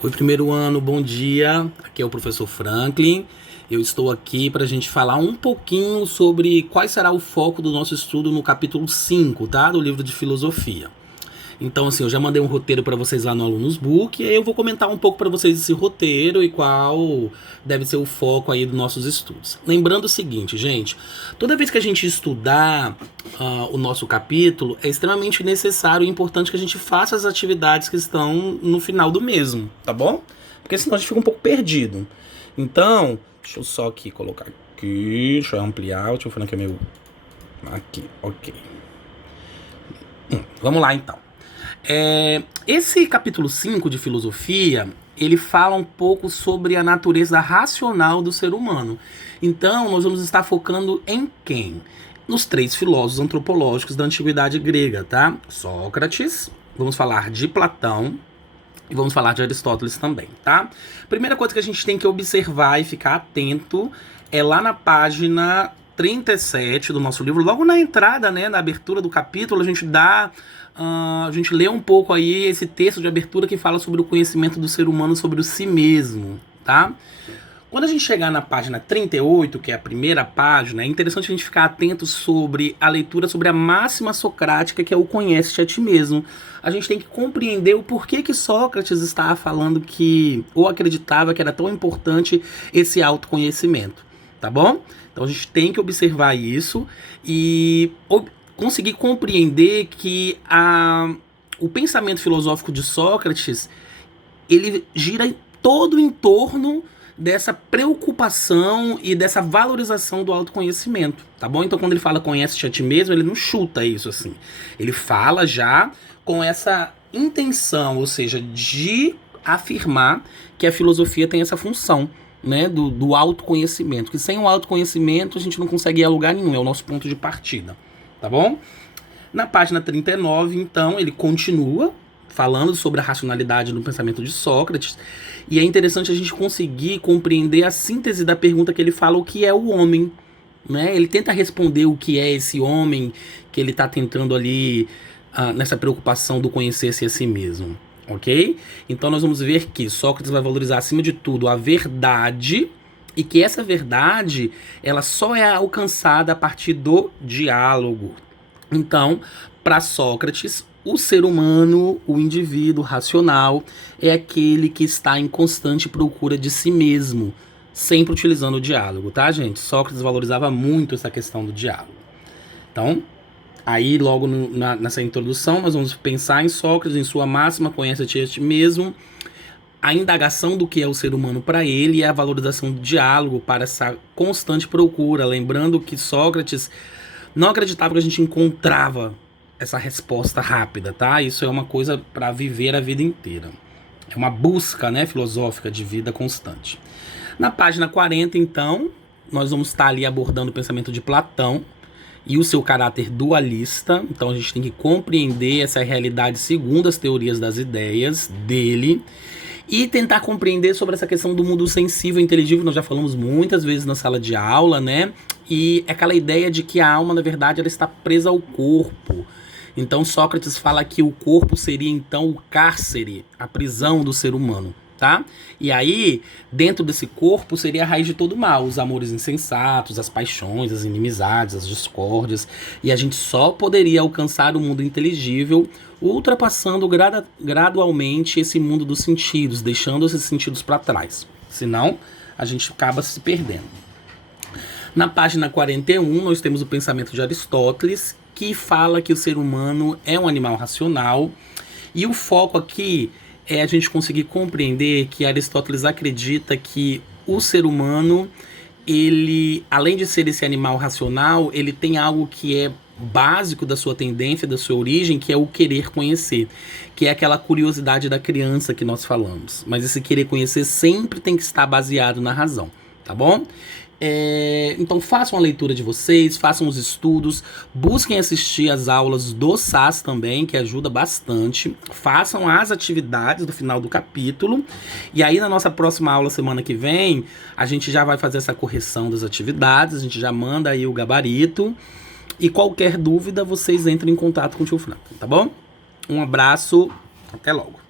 Oi, primeiro ano, bom dia. Aqui é o professor Franklin. Eu estou aqui para a gente falar um pouquinho sobre qual será o foco do nosso estudo no capítulo 5, tá? Do livro de filosofia. Então, assim, eu já mandei um roteiro para vocês lá no Alunos Book, e aí eu vou comentar um pouco para vocês esse roteiro e qual deve ser o foco aí dos nossos estudos. Lembrando o seguinte, gente, toda vez que a gente estudar o nosso capítulo, é extremamente necessário e importante que a gente faça as atividades que estão no final do mesmo, tá bom? Porque senão a gente fica um pouco perdido. Então, deixa eu só aqui colocar aqui, deixa eu ampliar, deixa eu falar que é meu... Aqui, ok. Vamos lá, então. Esse capítulo 5 de filosofia, ele fala um pouco sobre a natureza racional do ser humano. Então, nós vamos estar focando em quem? Nos 3 filósofos antropológicos da antiguidade grega, tá? Sócrates, vamos falar de Platão e vamos falar de Aristóteles também, tá? Primeira coisa que a gente tem que observar e ficar atento é lá na página 37 do nosso livro, logo na entrada, né, na abertura do capítulo, a gente lê um pouco aí esse texto de abertura que fala sobre o conhecimento do ser humano sobre o si mesmo, tá? Quando a gente chegar na página 38, que é a primeira página, é interessante a gente ficar atento sobre a leitura sobre a máxima socrática, que é o conhece-te a ti mesmo. A gente tem que compreender o porquê que Sócrates estava falando que, ou acreditava que era tão importante esse autoconhecimento, tá bom? Então a gente tem que observar isso e conseguir compreender que o pensamento filosófico de Sócrates, ele gira todo em torno dessa preocupação e dessa valorização do autoconhecimento, tá bom? Então quando ele fala conhece-te a ti mesmo, ele não chuta isso assim. Ele fala já com essa intenção, ou seja, de afirmar que a filosofia tem essa função, né, do autoconhecimento, que sem o autoconhecimento a gente não consegue ir a lugar nenhum, é o nosso ponto de partida, tá bom? Na página 39, então, ele continua falando sobre a racionalidade do pensamento de Sócrates, e é interessante a gente conseguir compreender a síntese da pergunta que ele fala, o que é o homem, né? Ele tenta responder o que é esse homem que ele está tentando ali, nessa preocupação do conhecer-se a si mesmo. Ok? Então nós vamos ver que Sócrates vai valorizar acima de tudo a verdade e que essa verdade ela só é alcançada a partir do diálogo. Então, para Sócrates, o ser humano, o indivíduo racional, é aquele que está em constante procura de si mesmo, sempre utilizando o diálogo, tá, gente? Sócrates valorizava muito essa questão do diálogo. Então, aí, logo nessa introdução, nós vamos pensar em Sócrates, em sua máxima, conhece-te a ti mesmo, a indagação do que é o ser humano para ele e a valorização do diálogo para essa constante procura. Lembrando que Sócrates não acreditava que a gente encontrava essa resposta rápida, tá? Isso é uma coisa para viver a vida inteira. É uma busca, né, filosófica de vida constante. Na página 40, então, nós vamos estar ali abordando o pensamento de Platão e o seu caráter dualista. Então a gente tem que compreender essa realidade segundo as teorias das ideias dele e tentar compreender sobre essa questão do mundo sensível e inteligível. Nós já falamos muitas vezes na sala de aula, né? E é aquela ideia de que a alma, na verdade, ela está presa ao corpo. Então Sócrates fala que o corpo seria então o cárcere, a prisão do ser humano, tá? E aí, dentro desse corpo seria a raiz de todo mal, os amores insensatos, as paixões, as inimizades, as discórdias, e a gente só poderia alcançar o mundo inteligível ultrapassando gradualmente esse mundo dos sentidos, deixando esses sentidos para trás, senão a gente acaba se perdendo. Na página 41, nós temos o pensamento de Aristóteles, que fala que o ser humano é um animal racional, e o foco aqui é a gente conseguir compreender que Aristóteles acredita que o ser humano, ele, além de ser esse animal racional, ele tem algo que é básico da sua tendência, da sua origem, que é o querer conhecer, que é aquela curiosidade da criança que nós falamos. Mas esse querer conhecer sempre tem que estar baseado na razão, tá bom? Então façam a leitura de vocês, façam os estudos, busquem assistir as aulas do SAS também, que ajuda bastante, façam as atividades do final do capítulo, e aí na nossa próxima aula semana que vem, a gente já vai fazer essa correção das atividades, a gente já manda aí o gabarito, e qualquer dúvida vocês entrem em contato com o tio Franklin, tá bom? Um abraço, até logo.